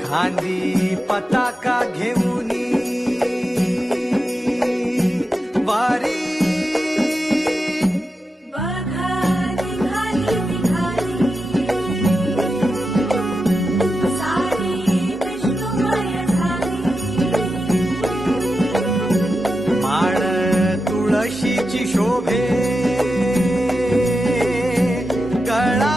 खांदी पताका घेऊनी वारी माळ तुळशीची शोभे कळा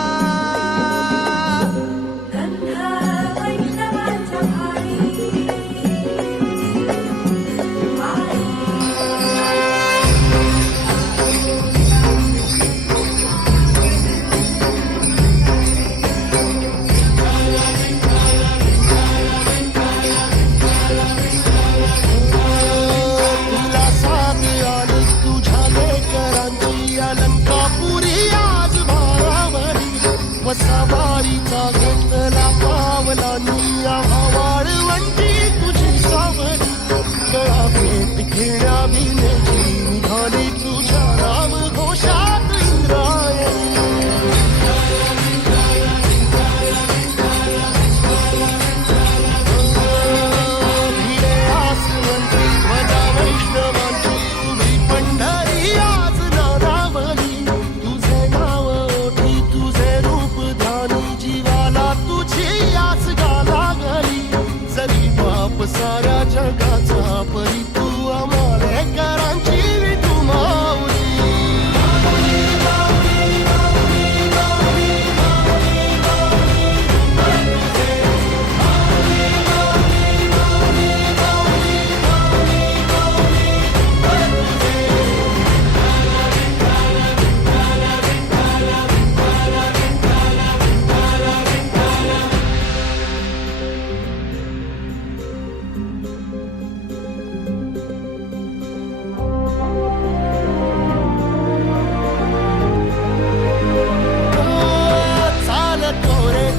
सवारीचा घेतला पावला निया वाळवंटी तुझी सावरी गळा भेट घेण्या बिनेची निघाली तुझ्या राम घोषात इंद्रायणी भिडे आसवंती ध्वजा वैष्णवांची उभी पंढरी आज नारावली तुझे नाव ओठी तुझे रूप जीवाला तुझी आस गाला गली जरी बाप साऱ्या जगाचा परी तू आमालेकरांची विठू माऊली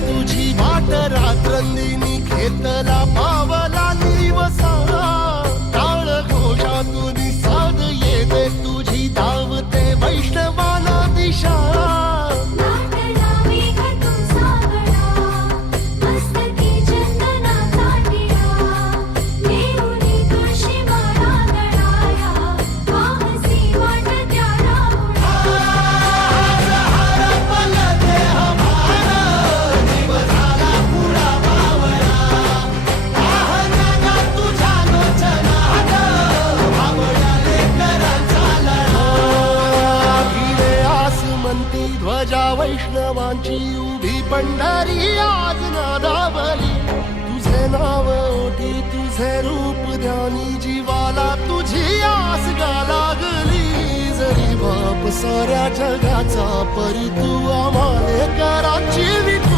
तुझी वाट रात्रंदिनी घेतला पावला दिवसा टाळ घोषातून साध येते तुझी धावते वैष्णवाला दिशा ध्वजा वैष्णवांची उभी पंढरी आज नादावली तुझे नाव ओठी तुझे रूप ध्यानी जीवाला तुझी आस गा लागली जरी बाप साऱ्या जगाचा परी तू आम्हालेकरांची विठू